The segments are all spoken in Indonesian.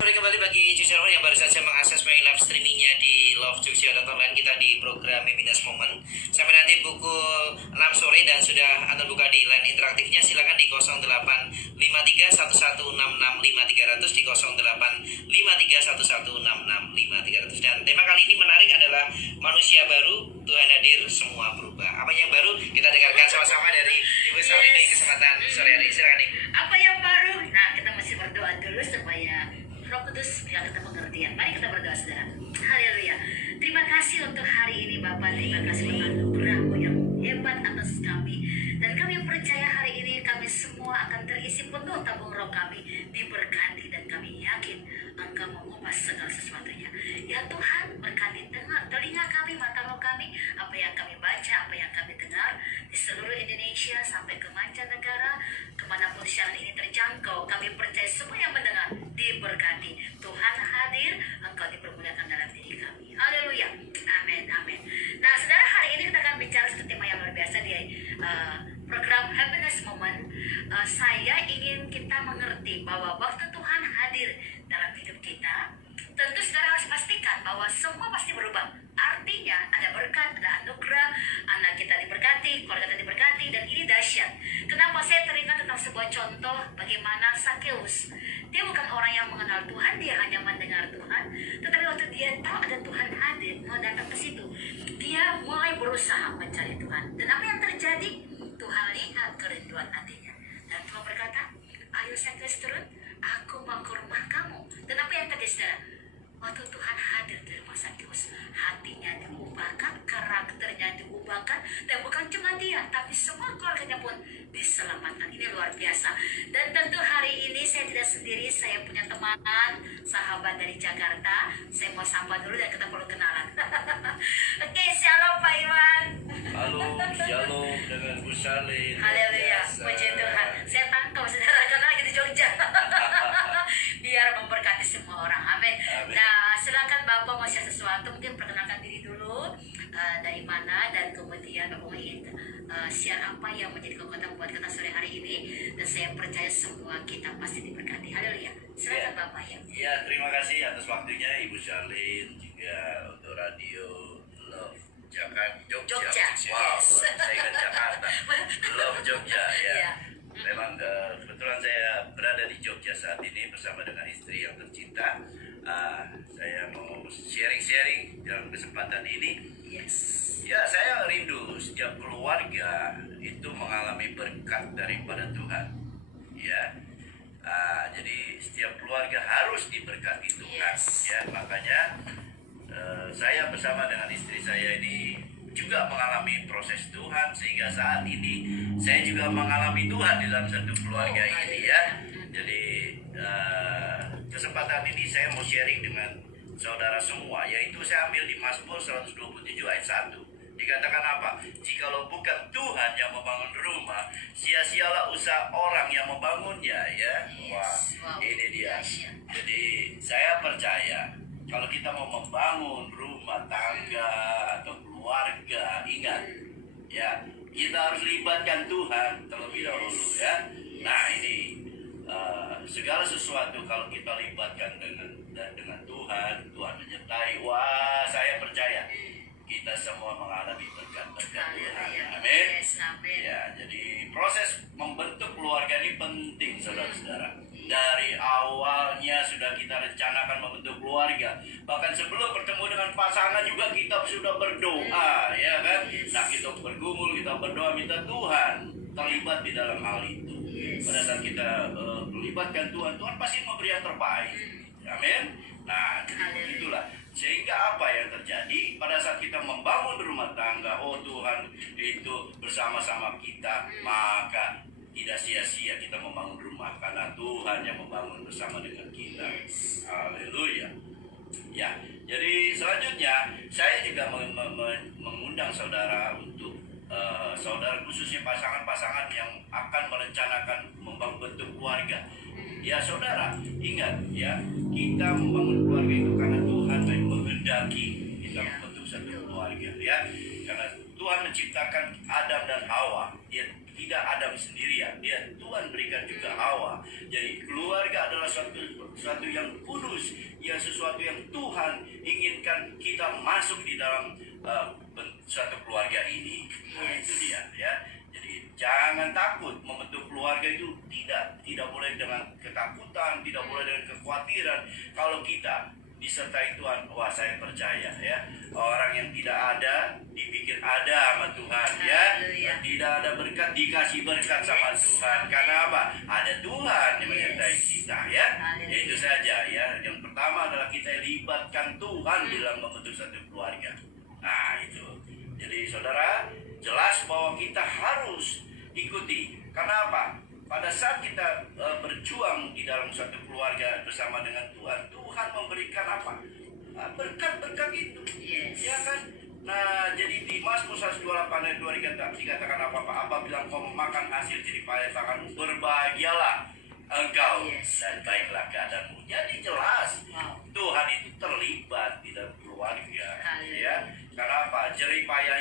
Sore kembali bagi Jogja yang baru saja mengakses live streamingnya di lovejogja.online kita di program Happiness Moment sampai nanti pukul 6 sore dan sudah akan buka di line interaktifnya. Silakan di 085311665300 di 085311665300. Dan tema kali ini menarik adalah manusia baru, Tuhan hadir, semua berubah. Apa yang baru? Kita dengarkan sama-sama dari Ibu Sali di kesempatan sore hari. Silakan Ibu. Apa yang baru? Nah, kita mesti berdoa dulu supaya Roh Kudus berikan kita pengertian. Mari kita berdoa, saudara. Haleluya. Terima kasih untuk hari ini, Bapak. Terima kasih untuk anugerah-Mu yang hebat atas kami. Dan kami percaya hari ini kami semua akan terisi penuh tabung roh kami, diberkati, dan kami yakin Engkau mengubah segala sesuatunya. Ya Tuhan, berkati telinga kami, mata roh kami, apa yang kami baca, apa yang kami dengar di seluruh Indonesia sampai ke mancanegara, kemanapun siaran ini terjangkau. Kami percaya semua yang mendengar diberkati. Tuhan hadir, Engkau dipermuliakan dalam diri kami. Haleluya. Amin, amin. Nah, saudara, hari ini kita akan bicara satu tema yang luar biasa di program Happiness Moment. Saya ingin kita mengerti bahwa waktu Tuhan hadir dalam hidup kita, tentu saudara harus pastikan bahwa semua pasti berubah. Artinya ada berkat, ada anugerah, anak kita diberkati, keluarga kita diberkati, dan ini dahsyat. Kenapa saya teringat tentang sebuah contoh bagaimana Sakeus. Dia bukan orang yang mengenal Tuhan, dia hanya mendengar Tuhan. Tetapi waktu dia tahu ada Tuhan hadir, mau datang ke situ, dia mulai berusaha mencari Tuhan. Dan apa yang terjadi? Tuhan lihat kerinduan hatinya. Dan Tuhan berkata, ayo Sakeus turun, aku mau ke rumah kamu. Dan apa yang terjadi, saudara? Waktu Tuhan hadir di rumah Sakeus, hatinya diubahkan, karakternya diubahkan, dan bukan cuma dia, tapi semua keluarganya pun diselamatkan. Ini luar biasa. Dan tentu hari ini saya tidak sendiri, saya punya teman, sahabat dari Jakarta. Saya mau sapa dulu dan kita perlu kenalan. Oke, shalom Pak Iwan. Halo, shalom dengan Bu Salin. Haleluya, puji Tuhan. Saya tangkap saudara karena lagi di Jogja. Biar memberkati semua orang. Amin. Nah, silakan Bapak mau share sesuatu, mungkin perkenalkan diri dulu, dari mana, dan kemudian Bapak ingin share apa yang menjadi kekuatan buat kita sore hari ini. Dan saya percaya semua kita pasti diberkati. Haleluya. Silakan Bapak ya. Ya, terima kasih atas waktunya Ibu Salin juga untuk radio Love Jakarta. Jogja. Wow, Yes. saya ingat Jakarta. Love Jogja ya. Iya. Memang kebetulan saya berada di Jogja saat ini bersama dengan istri yang tercinta. Saya mau sharing-sharing dalam kesempatan ini. Yes. Ya, saya rindu setiap keluarga itu mengalami berkat daripada Tuhan. Ya, jadi setiap keluarga harus diberkati Tuhan. Yes. Ya, makanya saya bersama dengan istri saya ini juga mengalami proses Tuhan, sehingga saat ini saya juga mengalami Tuhan di dalam satu keluarga ini ya. Jadi kesempatan ini saya mau sharing dengan saudara semua, yaitu saya ambil di Mazmur 127 ayat 1. Dikatakan apa? Jikalau bukan Tuhan yang membangun rumah, sia-sialah usaha orang yang membangunnya ya. Wah, ini dia. Jadi saya percaya kalau kita mau membangun rumah tangga atau keluarga, ingat ya, kita harus libatkan Tuhan terlebih dahulu ya. Nah, ini segala sesuatu kalau kita libatkan dengan Tuhan, Tuhan menyertai. Wah, saya percaya kita semua mengalami berkat-berkat Tuhan. Amin. Ya, jadi proses membentuk keluarga ini penting, saudara-saudara. Dari awalnya sudah kita rencanakan membentuk keluarga. Bahkan sebelum bertemu dengan pasangan juga kita sudah berdoa, ya kan? Nah, kita bergumul, kita berdoa minta Tuhan terlibat di dalam hal itu. Pada saat kita melibatkan Tuhan, Tuhan pasti memberi yang terbaik. Amin. Nah, itulah. Sehingga apa yang terjadi pada saat kita membangun rumah tangga, oh Tuhan itu bersama-sama kita, maka tidak sia-sia kita membangun rumah karena Tuhan yang membangun bersama dengan kita. Haleluya. Ya, jadi selanjutnya saya juga mengundang saudara untuk saudara khususnya pasangan-pasangan yang akan merencanakan membentuk keluarga. Ya saudara, ingat ya, kita membangun keluarga itu karena Tuhan yang menghendaki kita membentuk satu keluarga ya. Karena Tuhan menciptakan Adam dan Hawa, dia tidak Adam sendirian, Tuhan berikan juga Hawa. Jadi keluarga adalah suatu yang kudus, yang sesuatu yang Tuhan inginkan kita masuk di dalam suatu keluarga ini. Nah, itu dia ya. Jadi jangan takut membentuk keluarga itu, tidak boleh dengan ketakutan, tidak boleh dengan kekhawatiran. Kalau kita disertai Tuhan, wah saya percaya ya, orang yang tidak ada dipikir ada sama Tuhan ya, tidak ada berkat dikasih berkat sama Tuhan. Karena apa? Ada Tuhan yang menyertai kita ya. Itu saja ya. Yang pertama adalah kita libatkan Tuhan dalam membentuk satu keluarga. Nah itu. Jadi saudara, jelas bahwa kita harus ikuti. Karena apa? Pada saat kita berjuang di dalam suatu keluarga bersama dengan Tuhan, Tuhan memberikan apa? Berkat-berkat itu. Ya kan? Nah, jadi di Mazmur 128 ayat 2 dikatakan apa-apa? Apa bilang kau memakan hasil jerih payah tanganmu, berbahagialah engkau dan baiklah keadaanmu. Jadi jelas Tuhan itu terlibat di dalam keluarga. Ya. Karena apa? Jerih payah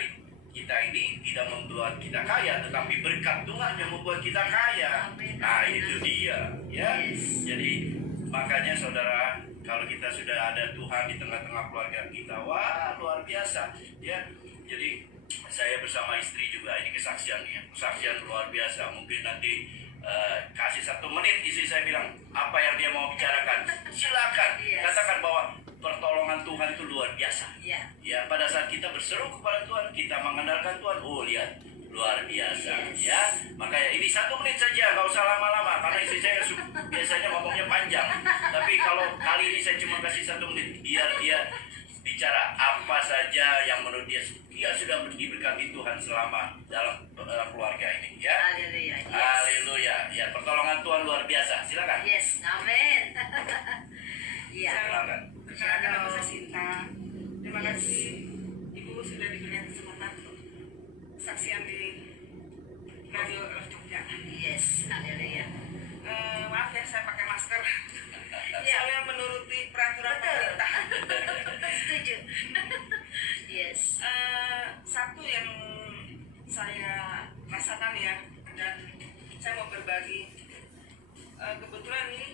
kita ini tidak membuat kita kaya, tetapi berkat Tuhan yang membuat kita kaya. Nah itu dia ya. Jadi makanya saudara, kalau kita sudah ada Tuhan di tengah-tengah keluarga kita, wah luar biasa ya. Jadi saya bersama istri juga, ini kesaksian luar biasa. Mungkin nanti kasih 1 menit istri saya bilang apa yang dia mau bicarakan, silakan katakan bahwa pertolongan Tuhan itu luar biasa. Ya, pada saat kita berseru kepada Tuhan, kita mengandalkan Tuhan, oh lihat luar biasa. Ya, makanya ini 1 menit saja, nggak usah lama-lama, karena istri saya biasanya ngomongnya panjang. Tapi kalau kali ini saya cuma kasih 1 menit, biar dia bicara apa saja yang menurut dia sudah diberkati Tuhan selama dalam keluarga ini. Ya, haleluya. Ya, pertolongan Tuhan luar biasa. Silakan. Amin. Silakan. Perkenalkan nama saya Sinta. Terima kasih Ibu sudah diberikan kesempatan untuk saksian di Radio Jogja. Haleluya. Maaf ya saya pakai masker. Soalnya menuruti peraturan pemerintah. Setuju. Satu yang saya rasakan ya, dan saya mau berbagi. Kebetulan ini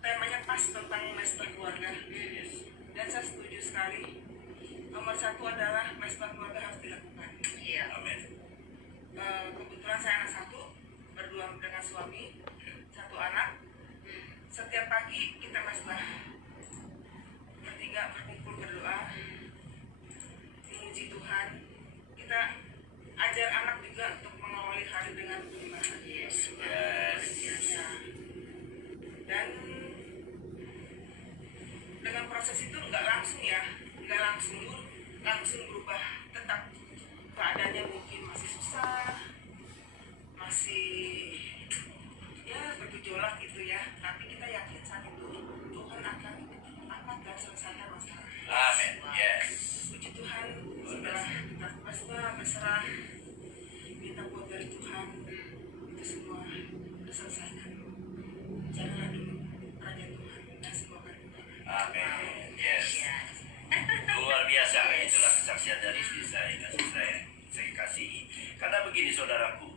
temanya pas tentang master keluarga. Dan saya setuju sekali. Nomor 1 adalah master keluarga harus dilakukan. Amin. Kebetulan saya anak 1, berdua dengan suami, 1 anak. Setiap pagi kita master bertiga berkumpul berdoa, memuji Tuhan. Kita ajar anak juga untuk mengawali hari dengan beribadah. Dan dengan proses itu nggak langsung berubah. Tetap keadaannya mungkin masih susah, masih ya bergejolak gitu ya. Tapi kita yakin saat itu Tuhan akan angkat dan selesaikan masalah. Amin. Yes. Puji Tuhan, setelah kita berserah, minta kuat dari Tuhan, itu semua diselesaikan. Janganlah dulu raja Tuhan dan semua akan diubah. Amin. Yes. Luar biasa. Itulah kesaksian dari istri saya, saya kasihi. Karena begini saudaraku,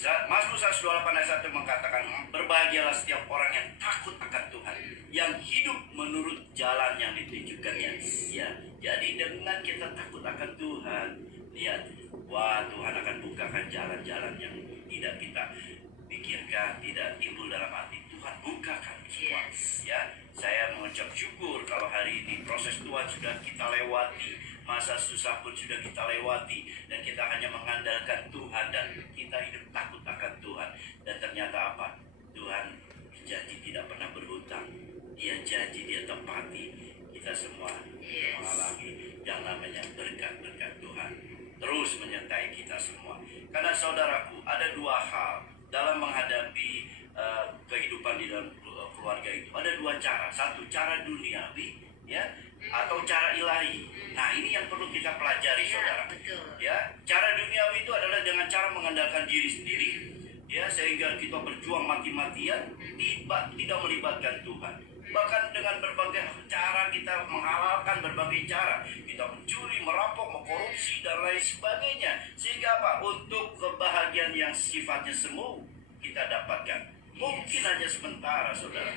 Mazmur 128 ayat 1 mengatakan, berbahagialah setiap orang yang takut akan Tuhan, yang hidup menurut jalan yang ditunjukkannya. Ya, jadi dengan kita takut akan Tuhan, lihat, wah Tuhan akan bukakan jalan-jalan yang tidak kita pikirkan, tidak timbul dalam hati. Tuhan bukakan semua. Ya, saya mengucap syukur kalau hari ini proses Tuhan sudah kita lewati, masa susah pun sudah kita lewati, dan kita hanya mengandalkan Tuhan dan kita hidup takut akan Tuhan. Dan ternyata apa? Tuhan janji tidak pernah berhutang. Dia janji, dia tepati. Kita semua mengalami yang namanya berkat-berkat Tuhan terus menyertai kita semua. Karena saudaraku, ada 2 hal dalam menghadapi kehidupan di dalam keluarga itu. Ada 2 cara. 1 cara duniawi, ya, atau cara ilahi. Nah, ini yang perlu kita pelajari, saudara. Ya, cara duniawi itu adalah dengan cara mengandalkan diri sendiri, ya, sehingga kita berjuang mati-matian, tidak melibatkan Tuhan. Bahkan dengan berbagai cara kita menghalalkan berbagai cara. Kita mencuri, merampok, mengkorupsi, dan lain sebagainya. Sehingga apa? Untuk kebahagiaan kebahagiaan yang sifatnya semu kita dapatkan. Mungkin hanya sementara, saudara.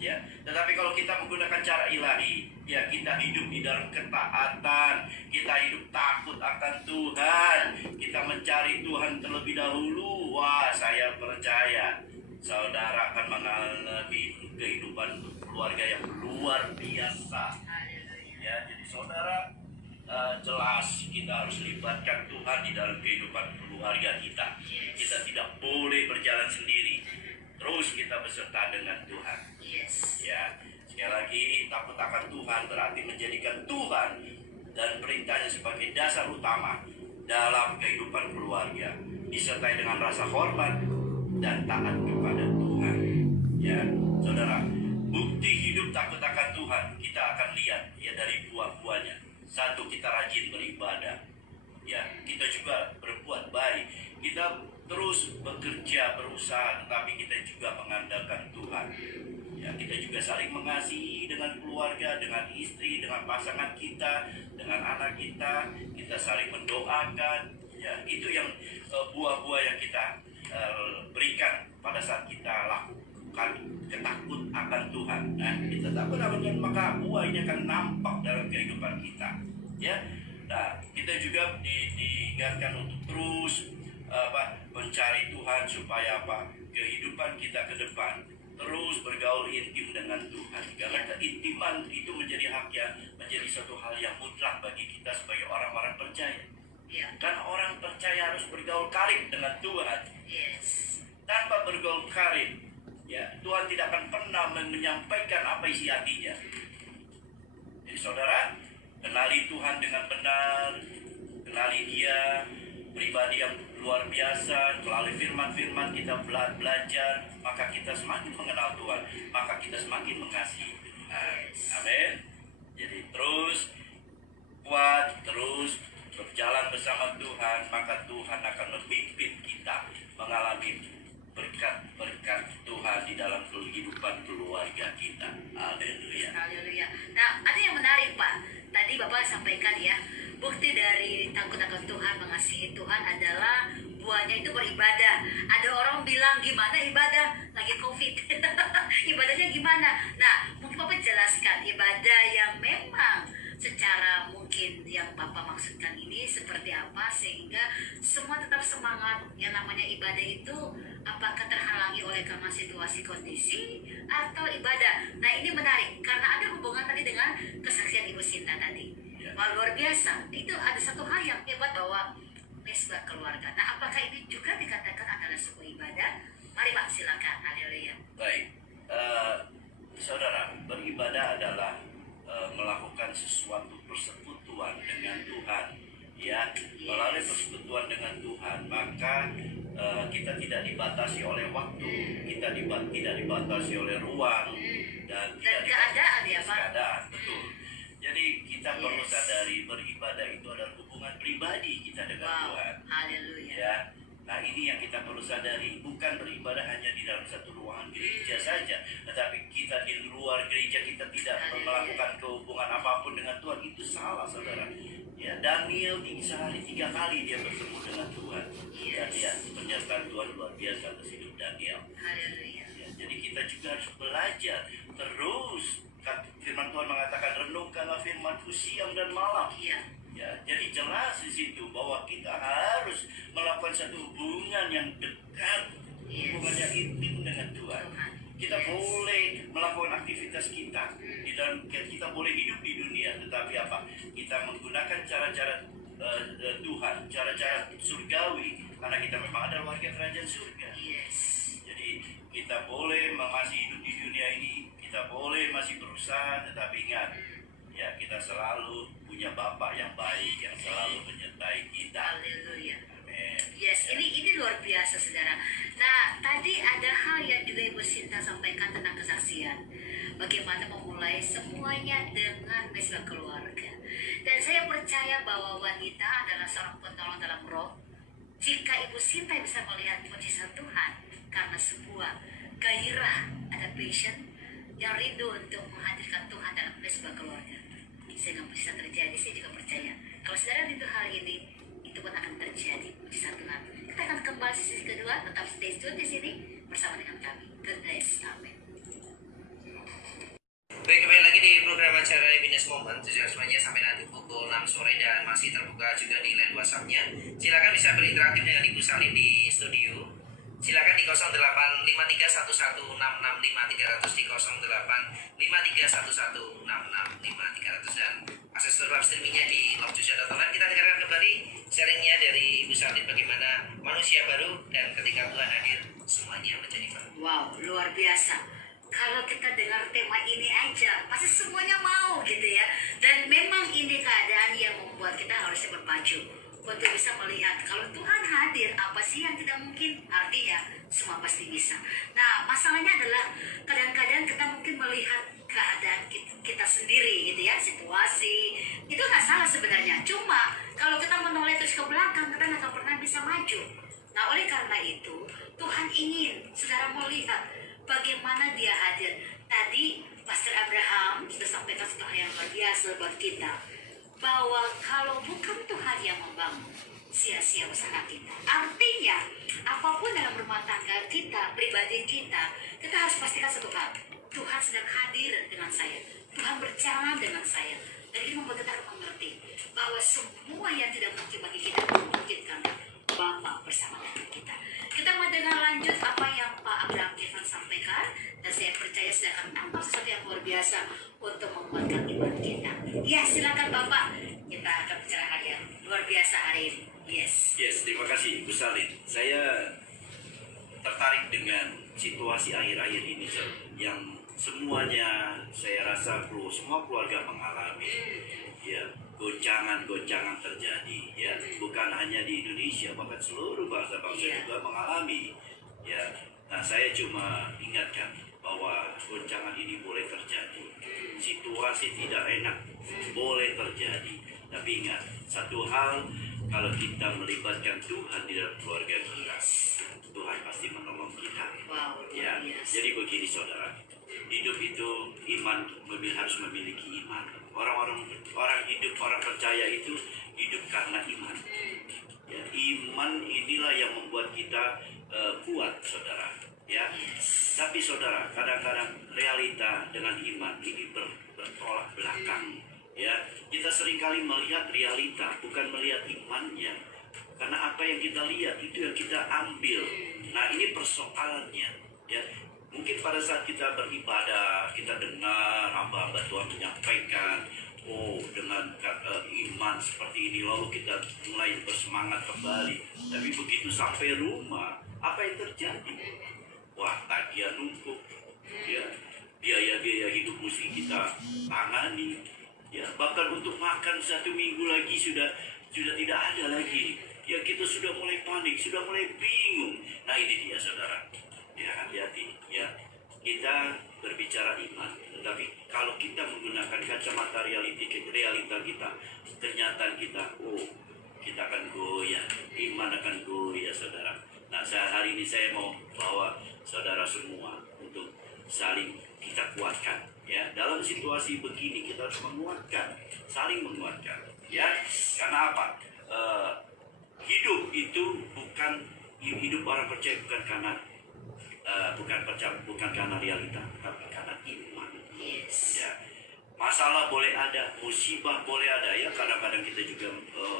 Ya, tetapi kalau kita menggunakan cara ilahi, ya kita hidup di dalam ketaatan, kita hidup takut akan Tuhan, kita mencari Tuhan terlebih dahulu. Wah, saya percaya saudara akan mengalami kehidupan keluarga yang luar biasa. Ya, jadi saudara, jelas kita harus libatkan Tuhan di dalam kehidupan keluarga kita. Kita tidak boleh berjalan sendiri. Terus kita beserta dengan Tuhan. Ya, sekali lagi takut akan Tuhan berarti menjadikan Tuhan dan perintahnya sebagai dasar utama dalam kehidupan keluarga, disertai dengan rasa hormat dan taat kepada Tuhan. Ya, saudara, bukti hidup takut akan Tuhan kita akan lihat ya dari buah-buahnya. Satu, kita rajin beribadah. Ya, kita juga berbuat baik. Kita terus bekerja, berusaha, tetapi kita juga mengandalkan Tuhan. Ya, kita juga saling mengasihi dengan keluarga, dengan istri, dengan pasangan kita, dengan anak kita. Kita saling mendoakan. Ya, itu yang buah-buah yang kita berikan pada saat kita lakukan ketakut akan Tuhan. Nah, kita takut akan Tuhan, maka buah ini akan nampak dalam kehidupan kita. Ya, nah kita juga diingatkan untuk terus mencari Tuhan supaya kehidupan kita ke depan terus bergaul intim dengan Tuhan, karena keintiman itu menjadi hak yang menjadi satu hal yang mutlak bagi kita sebagai orang-orang percaya. Dan orang percaya harus bergaul karib dengan Tuhan. Tanpa bergaul karib, ya Tuhan tidak akan pernah menyampaikan apa isi hatinya. Jadi saudara, kenali Tuhan dengan benar, kenali Dia, pribadi yang luar biasa. Melalui firman-firman kita belajar, maka kita semakin mengenal Tuhan, maka kita semakin mengasihi Tuhan. Amin. Jadi terus kuat, terus berjalan bersama Tuhan, maka Tuhan akan memimpin kita mengalami berkat-berkat Tuhan di dalam kehidupan keluarga kita. Haleluya. Haleluya. Nah, ada yang menarik, Pak. Tadi Bapak sampaikan ya, bukti dari takut akan Tuhan, mengasihi Tuhan adalah buahnya itu beribadah. Ada orang bilang, gimana ibadah? Lagi COVID. Ibadahnya gimana? Nah, mungkin Bapak jelaskan ibadah yang memang secara mungkin yang Bapak maksudkan ini seperti apa, sehingga semua tetap semangat. Yang namanya ibadah itu apakah terhalangi oleh karena situasi kondisi atau ibadah? Nah, ini menarik karena ada hubungan tadi dengan kesaksian Ibu Sinta tadi. Wah, luar biasa. Itu ada satu hal yang hebat bahwa mesbah keluarga. Nah, apakah ini juga dikatakan adalah sebuah ibadah? Mari Pak, silakan. Haleluya. Baik, saudara, beribadah adalah melakukan sesuatu persekutuan dengan Tuhan. Ya, melalui persekutuan dengan Tuhan, maka kita tidak dibatasi oleh waktu, kita tidak dibatasi oleh ruang, dan tidak keadaan ya, Pak. keadaan. Betul. Jadi kita perlu sadari beribadah itu adalah hubungan pribadi kita dengan Tuhan. Haleluya. Ya. Nah, ini yang kita perlu sadari, bukan beribadah hanya di dalam satu ruangan gereja saja, tetapi kita di luar gereja kita tidak melakukan kehubungan apapun dengan Tuhan. Itu salah, saudara. Ya, Daniel sehari 3 kali dia bertemu dengan Tuhan. Dan ya, penyertaan Tuhan luar biasa atas hidup Daniel. Haleluya. Ya, jadi kita juga harus belajar terus. Firman Tuhan mengatakan, renungkanlah firman-Ku siang dan malam. Ya, jadi jelas di situ bahwa kita harus melakukan satu hubungan yang dekat, hubungan yang intim dengan Tuhan. Kita boleh melakukan aktivitas kita di dalam, kita boleh hidup di dunia, tetapi apa? Kita menggunakan cara-cara Tuhan, cara-cara surgawi, karena kita memang adalah warga kerajaan surga. Jadi kita boleh masih hidup di dunia ini, kita boleh masih berusaha, tetapi ingat, ya kita selalu punya Bapa yang baik yang selalu menyertai kita. Haleluya. Amin. Yes, ini luar biasa, saudara. Nah, tadi ada hal yang juga Ibu Sinta sampaikan tentang kesaksian. Bagaimana memulai semuanya dengan mesbah keluarga. Dan saya percaya bahwa wanita adalah seorang penolong dalam roh. Jika Ibu Sinta bisa melihat mujizat Tuhan karena sebuah gairah, ada passion yang rindu untuk menghadirkan Tuhan dalam mesbah keluarga, sehingga bisa terjadi. Saya juga percaya kalau saudara rindu hal ini, itu pun akan terjadi mujizat Tuhan. Kita akan kembali sesi kedua, tetap stay tune di sini bersama dengan kami. God bless. Amin. Baik, kembali lagi di program acara Happiness Moment. Tujuan semuanya sampai nanti pukul 6 sore dan masih terbuka juga di line WhatsApp-nya. Silakan bisa berinteraktif dengan Ibu Salim di studio. Silakan di 085311665300 di 085311665300 dan akses live streamingnya di lovejogja.online. Kita dengarkan kembali sharingnya dari Ibu Salim bagaimana manusia baru dan ketika Tuhan hadir semuanya menjadi baru. Wow, luar biasa. Kalau kita dengar tema ini aja, pasti semuanya mau gitu ya. Dan memang ini keadaan yang membuat kita harusnya berpacu untuk bisa melihat kalau Tuhan hadir, apa sih yang tidak mungkin? Artinya semua pasti bisa. Nah, masalahnya adalah kadang-kadang kita mungkin melihat keadaan kita sendiri gitu ya, situasi itu nggak salah sebenarnya. Cuma kalau kita menoleh terus ke belakang, kita nggak akan pernah bisa maju. Nah, oleh karena itu Tuhan ingin saudara melihat bagaimana dia hadir. Tadi Pastor Abraham sudah sampaikan satu hal yang luar biasa buat kita, bahwa kalau bukan Tuhan yang membangun, sia-sia usaha kita. Artinya apapun dalam rumah tangga kita, pribadi kita harus pastikan satu hal: Tuhan sedang hadir dengan saya, Tuhan berjalan dengan saya. Dan ini membuat kita mengerti bahwa semua yang tidak mungkin bagi kita mungkin karena Bapa bersama dengan kita. Kita mau dengar lanjut apa yang Pak Abraham Kevin sampaikan, dan saya percaya saya akan nampak sesuatu yang luar biasa untuk menguatkan iman kita. Ya, silakan Bapak. Kita akan bicara hal yang luar biasa hari ini. Yes. Yes, terima kasih Bu Salim. Saya tertarik dengan situasi akhir-akhir ini yang semuanya saya rasa semua keluarga mengalami. Ya, goncangan-goncangan terjadi, ya, bukan hanya di Indonesia, bahkan seluruh bangsa-bangsa juga mengalami. Ya, nah saya cuma ingatkan bahwa goncangan ini boleh terjadi, situasi tidak enak boleh terjadi, tapi ingat satu hal, kalau kita melibatkan Tuhan di dalam keluarga kita, Tuhan pasti menolong kita. Wow, Ya, luar biasa. jadi begini saudara, hidup itu iman harus memiliki iman. Orang hidup, orang percaya itu hidup karena iman. Ya, iman inilah yang membuat kita kuat, saudara. Ya, tapi saudara, kadang-kadang realita dengan iman ini bertolak belakang. Ya, kita seringkali melihat realita, bukan melihat imannya. Karena apa yang kita lihat itu yang kita ambil. Nah, ini persoalannya. Ya, mungkin pada saat kita beribadah, kita dengar hamba-hamba Tuhan menyampaikan, oh dengan iman seperti ini, lalu kita mulai bersemangat kembali. Tapi begitu sampai rumah, apa yang terjadi? Wah, tagihan numpuk, ya, biaya-biaya hidup mesti kita tangani. Ya, bahkan untuk makan 1 minggu lagi sudah tidak ada lagi. Ya, kita sudah mulai panik, sudah mulai bingung. Nah, ini dia saudara. Ya, hati-hati. Ya, kita berbicara iman, tetapi kalau kita menggunakan kacamata realita kita, kenyataan kita, kita akan goyah, iman akan goyah, saudara. Nah, hari ini saya mau bawa saudara semua untuk saling kita kuatkan. Ya, dalam situasi begini kita harus menguatkan, saling menguatkan. Ya, karena apa? Hidup itu hidup orang percaya bukan karena bukan karena realita, tapi karena iman. Yes. Ya, masalah boleh ada, musibah boleh ada. Ya, kadang-kadang kita juga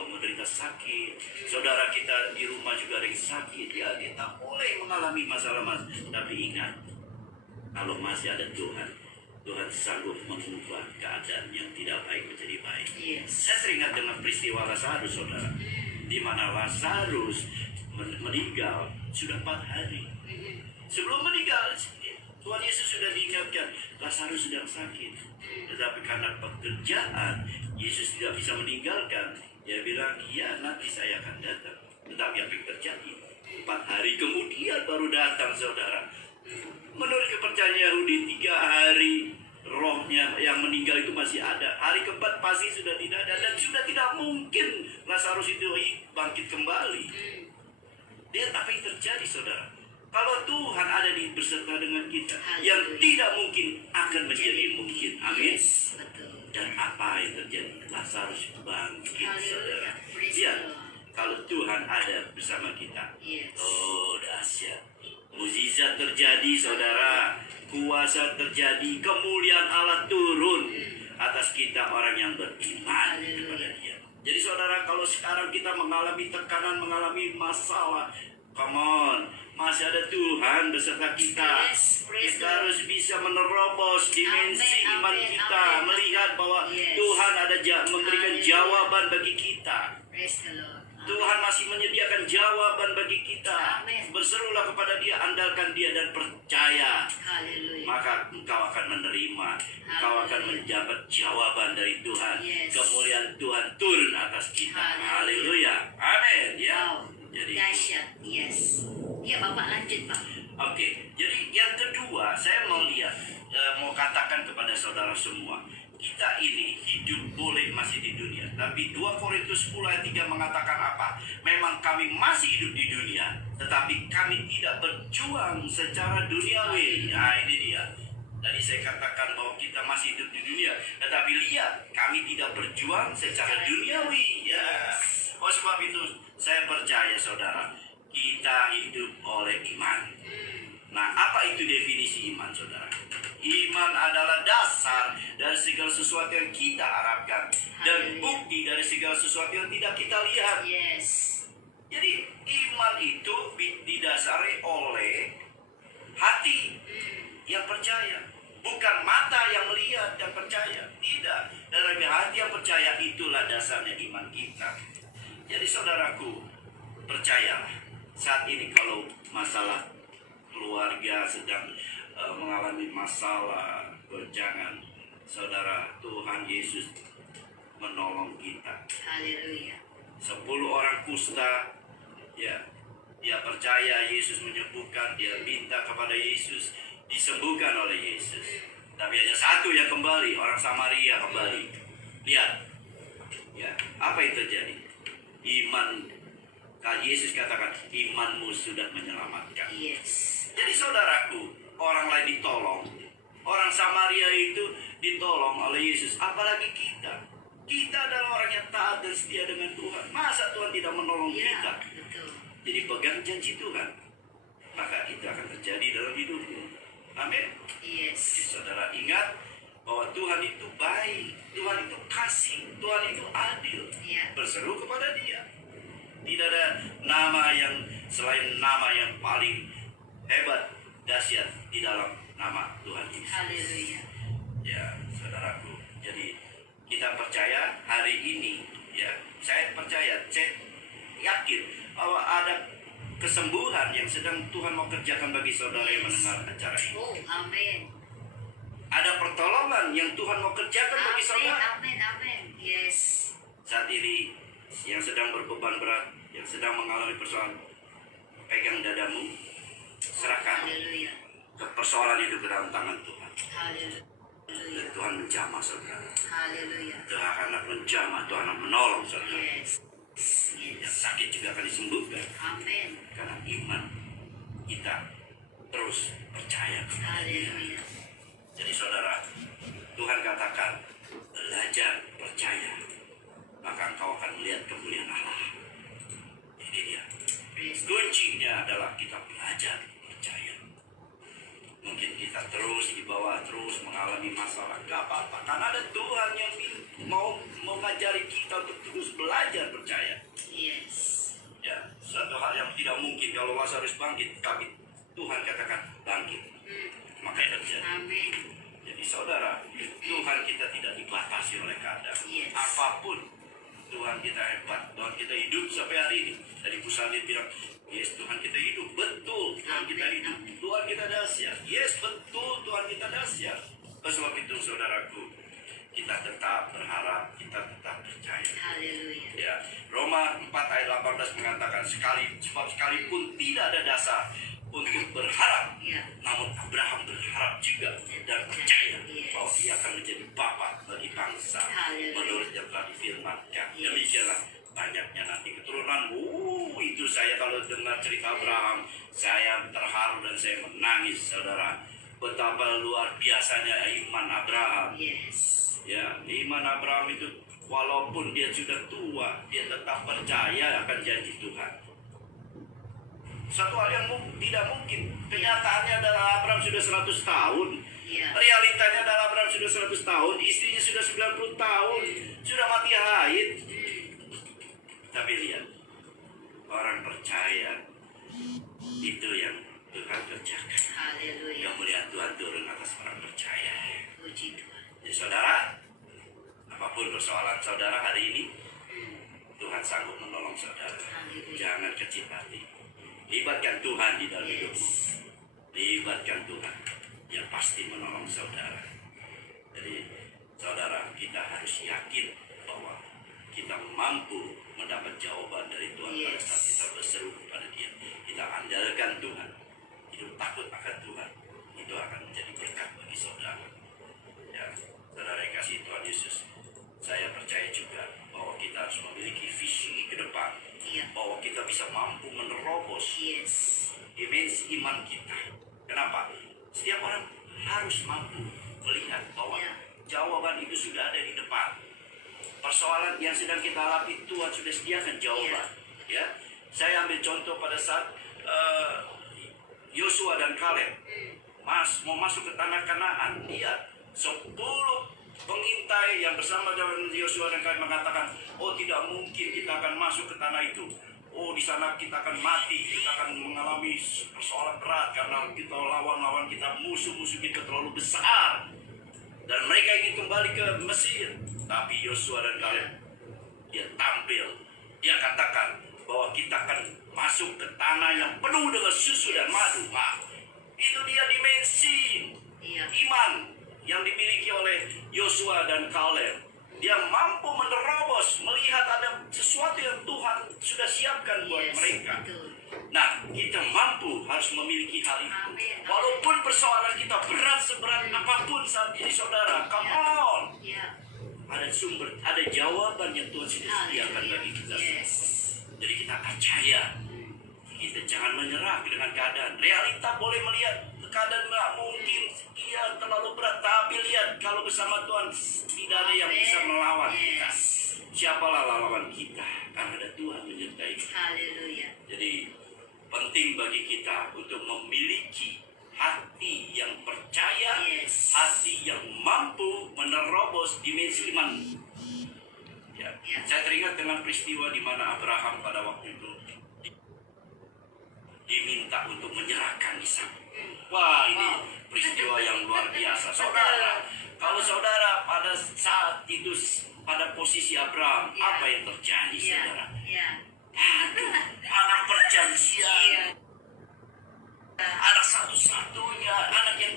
menderita sakit. Saudara kita di rumah juga ada yang sakit. Ya, kita boleh mengalami masalah, tapi ingat, kalau masih ada Tuhan, Tuhan sanggup mengubah keadaan yang tidak baik menjadi baik. Yes. Saya teringat dengan peristiwa Lazarus, saudara, di mana Lazarus meninggal sudah 4 hari. Sebelum meninggal, Tuhan Yesus sudah diingatkan, Lazarus sedang sakit. Tetapi karena pekerjaan, Yesus tidak bisa meninggalkan. Dia bilang, ya nanti saya akan datang. Tetapi apa yang terjadi? 4 hari kemudian baru datang, saudara. Menurut kepercayaan Yahudi, 3 hari rohnya yang meninggal itu masih ada. Hari keempat pasti sudah tidak ada. Dan sudah tidak mungkin Lazarus itu bangkit kembali. Lihat apa yang terjadi, saudara. Kalau Tuhan ada beserta dengan kita, yang tidak mungkin akan menjadi mungkin. Amin. Betul. Dan apa yang terjadi? Lazarus bangkit, saudara. Ya, kalau Tuhan ada bersama kita. Yes. Oh, dahsyat. Mukjizat terjadi, saudara. Kuasa terjadi, kemuliaan Allah turun atas kita orang yang beriman kepada Dia. Jadi saudara, kalau sekarang kita mengalami tekanan, mengalami masalah, come on, masih ada Tuhan beserta kita. Yes, praise Kita the harus bisa menerobos dimensi Amen, iman amen, kita, amen. melihat bahwa Yes. Tuhan ada memberikan Hallelujah. jawaban bagi kita. Praise the Lord. Tuhan masih menyediakan jawaban bagi kita. Amin. Berserulah kepada Dia, andalkan Dia dan percaya. Haleluya. Maka engkau akan menerima, engkau akan mendapat jawaban dari Tuhan. Yes. Kemuliaan Tuhan turun atas kita. Haleluya. Haleluya. Amin. Ya. Wow. Jadi Dahsyat. Yes. Ya Bapak lanjut Pak. oke. Jadi yang kedua, saya mau lihat, mau katakan kepada saudara semua, kita ini hidup boleh masih di dunia, tapi 2 Korintus 10 ayat 3 mengatakan apa? Memang kami masih hidup di dunia, tetapi kami tidak berjuang secara duniawi. Nah, ini dia. Tadi saya katakan bahwa kita masih hidup di dunia, tetapi lihat, kami tidak berjuang secara duniawi. Ya. Oh, sebab itu saya percaya saudara, kita hidup oleh iman. Nah, apa itu definisi iman, saudara? Iman adalah dasar dari segala sesuatu yang kita harapkan dan bukti dari segala sesuatu yang tidak kita lihat. Yes. Jadi, iman itu didasari oleh hati yang percaya, bukan mata yang melihat dan percaya. Tidak, dari hati yang percaya itulah dasarnya iman kita. Jadi, saudaraku, percayalah. Saat ini kalau masalah keluarga sedang mengalami masalah, goncangan, saudara, Tuhan Yesus menolong kita. Haleluya. 10 orang kusta, ya, dia percaya Yesus menyembuhkan, dia minta kepada Yesus, disembuhkan oleh Yesus. Tapi hanya satu yang kembali, orang Samaria kembali. Lihat, ya, apa yang terjadi? Iman, Yesus katakan, imanmu sudah menyelamatkan. Yes. Jadi saudaraku, orang lain ditolong, orang Samaria itu ditolong oleh Yesus, apalagi kita. Kita adalah orang yang taat dan setia dengan Tuhan. Masa Tuhan tidak menolong kita? Ya, betul. Jadi pegang janji Tuhan, maka itu akan terjadi dalam hidupmu. Amin. Yes. Saudara ingat bahwa Tuhan itu baik, Tuhan itu kasih, Tuhan itu adil. Ya. Berseru kepada Dia. Tidak ada nama yang selain nama yang paling hebat, dahsyat di dalam nama Tuhan Yesus. Haleluya. Ya, saudaraku. Jadi kita percaya hari ini, ya, saya percaya, saya yakin bahwa ada kesembuhan yang sedang Tuhan mau kerjakan bagi saudara yang mendengar acara ini. Oh, amin. Ada pertolongan yang Tuhan mau kerjakan bagi Amin, saudara. amin, amin. Yes. Saat ini yang sedang berbeban berat, yang sedang mengalami persoalan, pegang dadamu, serahkan Haleluya. ke persoalan itu ke dalam tangan Tuhan. Haleluya. Dan Tuhan menjamah saudara. Haleluya. Tuhan akan menjamah, Tuhan akan menolong saudara. Yes. Yang Yes. sakit juga akan disembuhkan Amin. karena iman kita terus percaya kepada Dia. Haleluya. Jadi saudara, Tuhan katakan, belajar percaya, maka engkau akan melihat kemuliaan Allah. Ini dia. Praise God. Kuncinya adalah kita belajar percaya. Mungkin kita terus di bawah, terus mengalami masalah, gak apa-apa. Karena ada Tuhan yang mau mengajari kita untuk terus belajar percaya. Yes. Ya, satu hal yang tidak mungkin kalau Lazarus bangkit, tapi Tuhan katakan bangkit, maka terjadi. Amin. Jadi saudara, Tuhan kita tidak dibatasi oleh keadaan. Yes. Apapun, Tuhan kita hebat. Tuhan kita hidup sampai hari ini. Tadi Bu Sandi bilang, yes, Tuhan kita hidup. Betul, Tuhan kita hidup. Tuhan kita dahsyat. Yes, betul, Tuhan kita dahsyat. Oleh sebab itu, saudaraku, kita tetap berharap, kita tetap percaya. Haleluya. Ya, Roma 4 ayat 18 mengatakan, sebab sekalipun tidak ada dasar untuk berharap, Ya. namun Abraham berharap juga dan percaya bahwa dia akan menjadi bapa bagi bangsa menurut yang telah difirmankan. Demikianlah banyaknya nanti keturunan. Itu saya kalau dengar cerita Abraham, saya terharu dan saya menangis, saudara. Betapa luar biasanya iman Abraham. Yes. Ya, iman Abraham itu walaupun dia sudah tua, dia tetap percaya akan janji Tuhan. Satu hal yang tidak mungkin. Kenyataannya adalah Abraham sudah 100 tahun. Iya. Realitanya adalah Abraham sudah 100 tahun, istrinya sudah 90 tahun, sudah mati haid. Tapi lihat, orang percaya itu yang Tuhan kerjakan. Haleluya. Kemuliaan Tuhan turun atas orang percaya. Puji Tuhan. Jadi saudara, apapun persoalan saudara hari ini, Tuhan sanggup menolong saudara. Haleluya. Jangan kecil hati. Libatkan Tuhan di dalam hidupmu. Libatkan Tuhan. Dia pasti menolong saudara. Jadi saudara, kita harus yakin bahwa kita mampu mendapat jawaban dari Tuhan pada saat kita berseru kepada Dia. Kita andalkan Tuhan. Hidup takut akan Tuhan. Itu akan menjadi berkat bagi saudara. Ya, saudara yang kasih Tuhan Yesus, saya percaya juga bahwa kita harus memiliki visi ke depan. Iya. Bahwa kita bisa mampu menerobos Yes. dimensi iman kita. Kenapa? Setiap orang harus mampu melihat bahwa Ya. jawaban itu sudah ada di depan. Persoalan yang sedang kita hadapi, Tuhan sudah sediakan jawaban. Ya, saya ambil contoh pada saat Yosua dan Kaleb mau masuk ke tanah Kanaan. Lihat, 10 pengintai yang bersama dengan Yosua dan Kaleb mengatakan, oh tidak mungkin kita akan masuk ke tanah itu. Oh di sana kita akan mati, kita akan mengalami persoalan berat karena kita lawan kita, musuh-musuh kita terlalu besar. Dan mereka ingin kembali ke Mesir. Tapi Yosua dan Kaleb, dia tampil, dia katakan bahwa kita akan masuk ke tanah yang penuh dengan susu dan madu. Nah, itu dia dimensi Iya. iman yang dimiliki oleh Yosua dan Kaleb. Dia mampu menerobos, melihat ada sesuatu yang Tuhan sudah siapkan buat Yes, mereka. betul. Nah, kita mampu harus memiliki hal itu. Amin. Walaupun persoalan kita berat seberat apapun saat ini, saudara, come on. Iya. Ada sumber, ada jawaban yang Tuhan sudah sediakan bagi kita. Yes. Jadi kita percaya. Kita jangan menyerah dengan keadaan. Realita boleh melihat keadaan nggak mungkin, iya terlalu berat. Tapi lihat, kalau bersama Tuhan tidak ada yang bisa melawan kita. Siapalah lawan kita? Karena ada Tuhan menyertai kita. Haleluya. Jadi penting bagi kita untuk memiliki hati yang percaya, Yes. hati yang mampu menerobos dimensi iman. Ya. Ya. Saya teringat dengan peristiwa di mana Abraham pada waktu itu diminta untuk menyerahkan Ishak. Wah, ini peristiwa yang luar biasa, saudara. Kalau saudara pada saat itu pada posisi Abraham, Ya. apa yang terjadi, Iya. saudara? Iya. Aduh, anak perjanjian. Iya. Anak satu-satunya, anak yang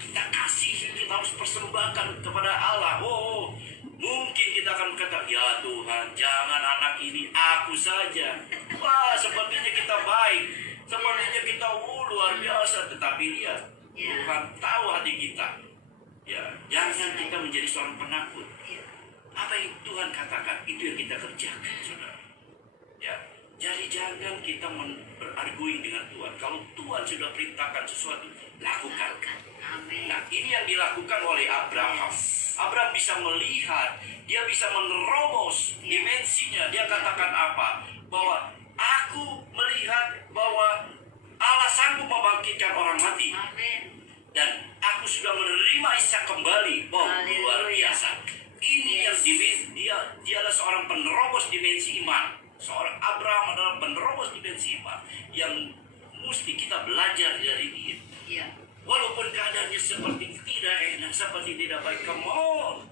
kita kasih, kita harus persembahkan kepada Allah. Oh, mungkin kita akan berkata, ya Tuhan, jangan anak ini, aku saja. Wah, sepertinya kita baik, sepertinya kita luar biasa. Tetapi lihat, Ya. Tuhan tahu hati kita. Ya, jangan kita menjadi seorang penakut. Iya. Apa yang Tuhan katakan, itu yang kita kerjakan, saudara. Ya, jadi jangan kita berarguing dengan Tuhan. Kalau Tuhan sudah perintahkan sesuatu, lakukan. Amin. Nah, ini yang dilakukan oleh Abraham. Abraham bisa melihat, dia bisa menerobos dimensinya. Dia katakan apa? Bahwa aku melihat bahwa Allah sanggup membangkitkan orang mati. Amin. Dan aku sudah menerima Ishak kembali. Wow, luar Haleluya. biasa. Ini yang dia adalah seorang penerobos dimensi iman. Seorang Abraham adalah penerobos dimensi iman yang mesti kita belajar dari dia. Iya. Walaupun keadaannya seperti tidak enak, seperti tidak baik, come on.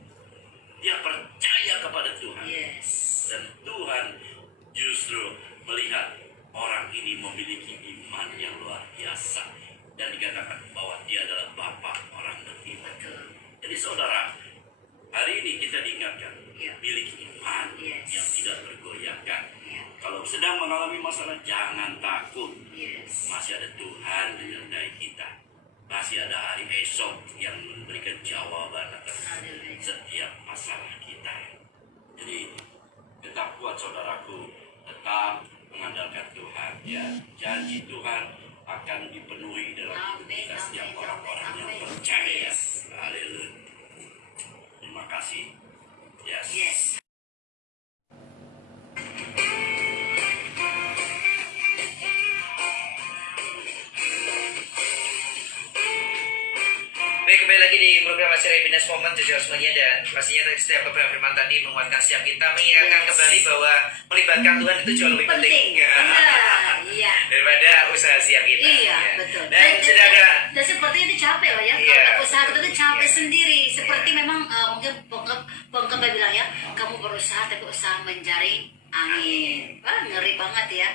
Dia percaya kepada Tuhan. Yes. Dan Tuhan justru melihat orang ini memiliki iman yang luar biasa. Dan dikatakan bahwa dia adalah bapak orang beriman. Betul. Jadi saudara, hari ini kita diingatkan, Iya. miliki iman Yes. yang tidak tergoyahkan. Iya. Kalau sedang mengalami masalah, jangan takut. Yes. Masih ada Tuhan menyertai kita. Masih ada hari esok yang memberikan jawaban atas Haleluya. setiap masalah kita. Jadi tetap kuat saudaraku, tetap mengandalkan Tuhan. Ya, janji Tuhan akan dipenuhi dalam hidup Amin, kita setiap amin, orang-orang yang amin. percaya. Yes. Haleluya. Terima kasih. Yes. Yes. Happiness Moment jujur semuanya, dan pastinya setiap kebenaran firman tadi menguatkan setiap kita, mengingatkan kembali bahwa melibatkan Tuhan itu jauh lebih penting. Benar, iya. Daripada usaha siap kita. Iya, betul. Dan sudah ada Dan sepertinya itu capek loh ya. Iya. Kalau usaha itu capek Iya. sendiri. Seperti memang mungkin pengkebaya bilang ya, kamu berusaha tapi usaha menjaring angin. Wah, ngeri banget ya.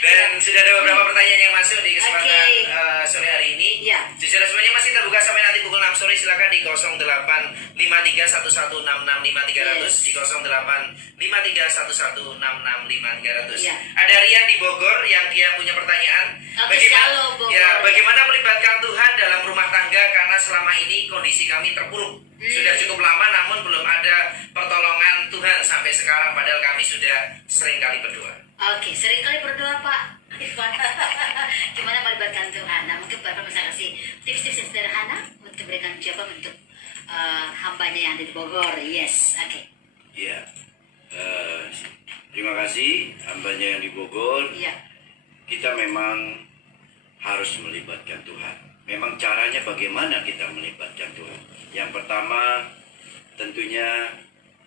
dan sudah ada beberapa pertanyaan yang masuk di kesempatan Oke. sore hari ini. Iya. Jujur semuanya masih terbuka sampai nanti pukul 6 sore. Silakan di 085311665300, di 085311665300. Iya. Ada Rian di Bogor yang dia punya pertanyaan. Oke, shalom, Bogor. Bagaimana melibatkan Tuhan dalam rumah tangga, karena selama ini kondisi kami terpuruk. Sudah cukup lama namun belum ada pertolongan Tuhan sampai sekarang, padahal kami sudah sering kali berdoa. Oke, sering kali berdoa Pak Irfan. Gimana melibatkan Tuhan? Nah, mungkin Bapak bisa kasih tips-tips yang sederhana untuk berikan jawaban untuk hambanya yang ada di Bogor. Yes, oke. Iya. Terima kasih hambanya yang di Bogor. Iya. Kita memang harus melibatkan Tuhan. Memang caranya bagaimana kita melibatkan Tuhan? Yang pertama, tentunya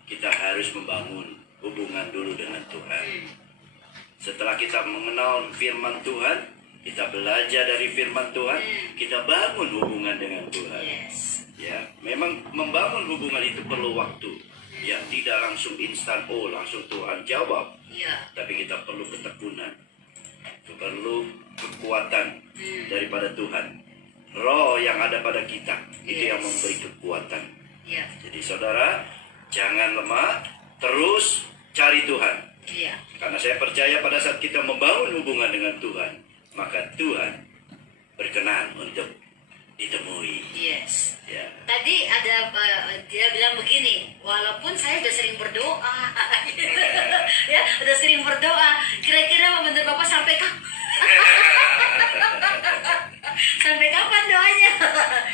kita harus membangun hubungan dulu dengan Tuhan. Setelah kita mengenal firman Tuhan, kita belajar dari firman Tuhan, kita bangun hubungan dengan Tuhan. Yes. Ya, memang membangun hubungan itu perlu waktu. Ya, tidak langsung instan, oh langsung Tuhan jawab. Iya. Tapi kita perlu ketekunan, perlu kekuatan daripada Tuhan. Roh yang ada pada kita itu yang memberi kekuatan. Iya. Jadi saudara, jangan lemah, terus cari Tuhan. Iya. Karena saya percaya pada saat kita membangun hubungan dengan Tuhan, maka Tuhan berkenan untuk ditemui. Yes. Ya. Tadi ada dia bilang begini, walaupun saya sudah sering berdoa, ya sudah sering berdoa. Kira-kira menurut Bapak sampai kapan? Sampai kapan doanya?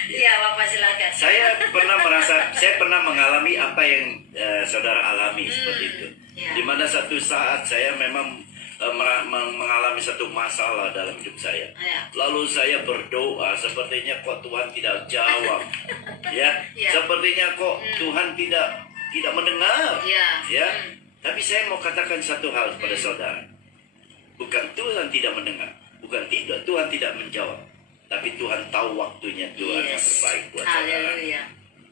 Iya, Bapak silakan. Saya pernah mengalami apa yang saudara alami seperti itu. Ya. Di mana satu saat saya memang mengalami satu masalah dalam hidup saya. Ya. Lalu saya berdoa, sepertinya kok Tuhan tidak jawab. Ya, Ya. sepertinya kok Tuhan tidak mendengar. Ya. Ya. Tapi saya mau katakan satu hal kepada saudara. Bukan Tuhan tidak mendengar, bukan Tuhan tidak menjawab, tapi Tuhan tahu waktunya Tuhan yang Yes. terbaik buat saudara. Haleluya.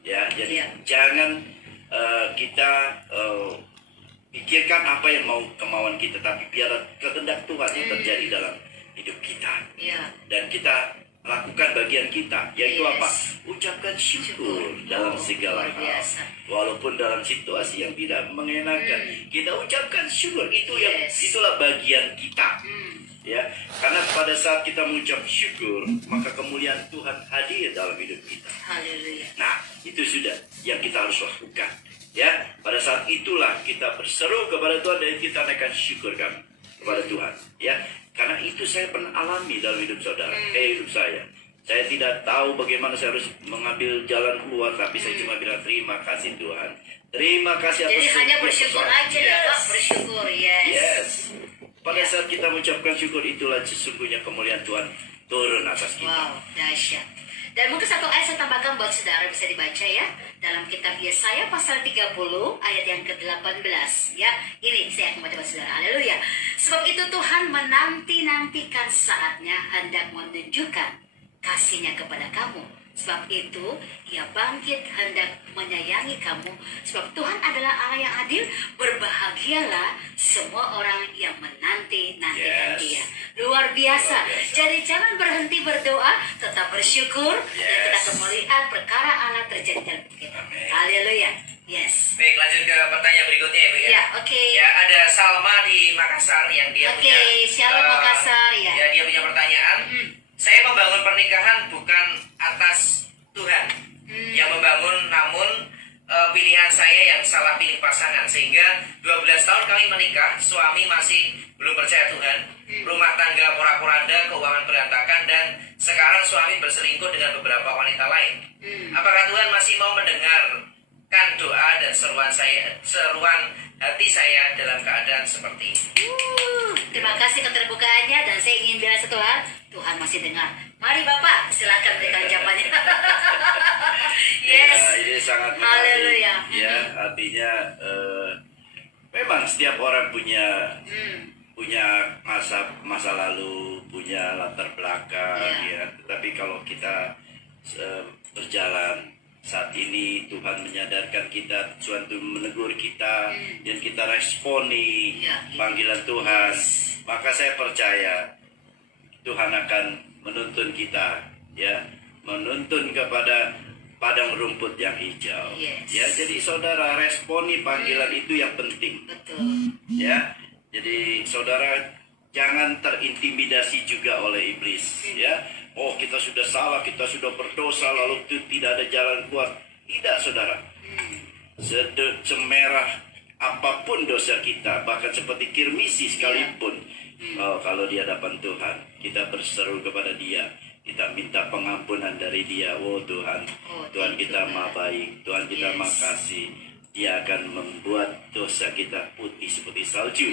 Ya, jadi Ya. jangan kita pikirkan apa yang mau kemauan kita, tapi biar kehendak Tuhan yang terjadi dalam hidup kita. Iya. Dan kita lakukan bagian kita, yaitu Yes. apa? Ucapkan syukur dalam segala luar hal. biasa. Walaupun dalam situasi yang tidak mengenakan, kita ucapkan syukur. Yes. Itulah bagian kita. Ya, karena pada saat kita mengucap syukur, maka kemuliaan Tuhan hadir dalam hidup kita. Haleluya. Nah, itu sudah yang kita harus lakukan. Ya, pada saat itulah kita berseru kepada Tuhan dan kita naikkan syukur kami kepada Tuhan. Ya, karena itu saya pernah alami dalam hidup saudara, hidup saya. Saya tidak tahu bagaimana saya harus mengambil jalan keluar, tapi saya cuma bilang terima kasih Tuhan. Terima kasih atas Jadi hanya setiap bersyukur persoalan. aja ya Pak, bersyukur. Yes. Yes. Pada Ya. saat kita mengucapkan syukur, itulah sesungguhnya kemuliaan Tuhan turun atas kita. Wow, dahsyat. Dan mungkin satu ayat saya tambahkan buat saudara bisa dibaca ya. Dalam kitab Yesaya pasal 30 ayat yang ke-18 ya. Ini saya akan baca buat saudara. Haleluya. Sebab itu Tuhan menanti-nantikan saatnya hendak menunjukkan kasihnya kepada kamu. Sebab itu ia bangkit hendak menyayangi kamu. Sebab Tuhan adalah Allah yang adil. Berbahagialah semua orang yang menanti-nantikan Yes. Dia. Luar biasa. Luar biasa. Jadi jangan berhenti berdoa, tetap bersyukur, dan kita Yes. akan melihat perkara Allah terjadi dalam hidup kita. Amin. Haleluya. Yes. Baik, lanjut ke pertanyaan berikutnya ya, Bu ya. Ya, oke. Ya, ada Salma di Makassar yang dia Oke, punya. Shalom Makassar, ya. Ya, dia punya pertanyaan. Saya membangun pernikahan bukan atas Tuhan yang membangun, namun pilihan saya yang salah pilih pasangan, sehingga 12 tahun kami menikah, suami masih belum percaya Tuhan, rumah tangga porak-poranda, keuangan berantakan, dan sekarang suami berselingkuh dengan beberapa wanita lain. Apakah Tuhan masih mau mendengarkan doa dan seruan hati saya dalam keadaan seperti ini? Terima kasih keterbukaannya dan saya ingin bilang satu hal, Tuhan masih dengar. Mari Bapak, silakan berikan jawabannya. Yes. Ya, ini sangat menarik. Haleluya. Ya, artinya memang setiap orang punya masa lalu, punya latar belakang, Ya. ya. Tetapi kalau kita berjalan saat ini, Tuhan menyadarkan kita, Tuhan itu menegur kita, dan kita responi Ya. panggilan Tuhan, maka saya percaya Tuhan akan menuntun kita, ya, menuntun kepada padang rumput yang hijau. Yes. Ya, jadi saudara responi panggilan itu yang penting. Betul. Ya, jadi saudara jangan terintimidasi juga oleh iblis. Ya, oh kita sudah salah, kita sudah berdosa, lalu itu tidak ada jalan keluar. Tidak, saudara. Semerah apapun dosa kita, bahkan seperti kirmisi sekalipun, kalau di hadapan Tuhan, kita berseru kepada Dia, kita minta pengampunan dari Dia. Oh Tuhan, Tuhan kita maha baik, Tuhan kita maha kasih. Dia akan membuat dosa kita putih seperti salju.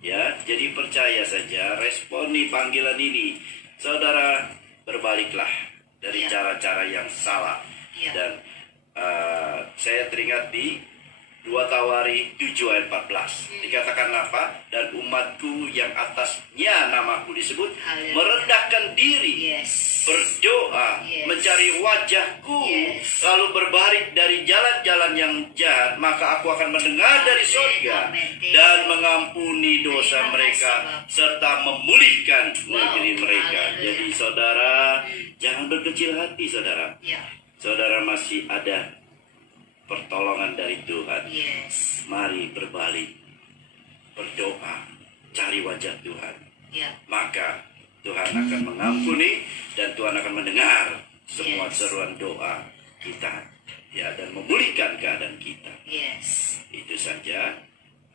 Ya, jadi percaya saja, responi panggilan ini, saudara, berbaliklah dari cara-cara yang salah. Dan saya teringat di 2 Tawari 7 ayat 14. Dikatakan apa? Dan umatku yang atasnya namaku disebut, Haleluya. merendahkan diri, Yes. berdoa, Yes. mencari wajahku, Yes. lalu berbalik dari jalan-jalan yang jahat, maka aku akan mendengar dari surga Amin. dan mengampuni dosa Terima mereka kasih, Bapak. serta memulihkan negeri Wow. mereka. Haleluya. Jadi saudara, jangan berkecil hati, saudara. Ya. Saudara masih ada pertolongan dari Tuhan. Yes. Mari berbalik, berdoa, cari wajah Tuhan. Ya. Maka Tuhan akan mengampuni dan Tuhan akan mendengar semua Yes. seruan doa kita, ya, dan memulihkan keadaan kita. Yes. Itu saja.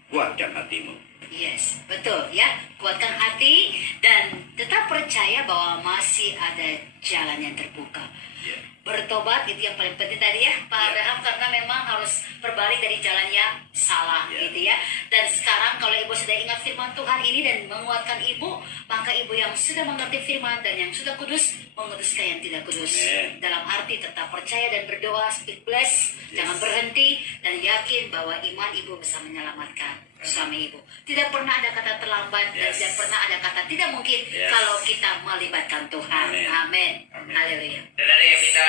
Kuatkan hatimu. Yes, betul ya. Kuatkan hati dan tetap percaya bahwa masih ada jalan yang terbuka. Ya. Bertobat itu yang paling penting tadi ya Pak Ya. Abraham, karena memang harus berbalik dari jalan yang salah Ya. gitu ya. Dan sekarang kalau ibu sudah ingat firman Tuhan ini dan menguatkan ibu, maka ibu yang sudah mengerti firman dan yang sudah kudus menguduskan yang tidak kudus. Amen. Dalam arti tetap percaya dan berdoa, speak bless, jangan berhenti dan yakin bahwa iman ibu bisa menyelamatkan suami ibu. Tidak pernah ada kata terlambat dan Yes. tidak pernah ada kata tidak mungkin Yes. kalau kita melibatkan Tuhan. Amen. Amin. Amen. Haleluya. Dan ada yang minta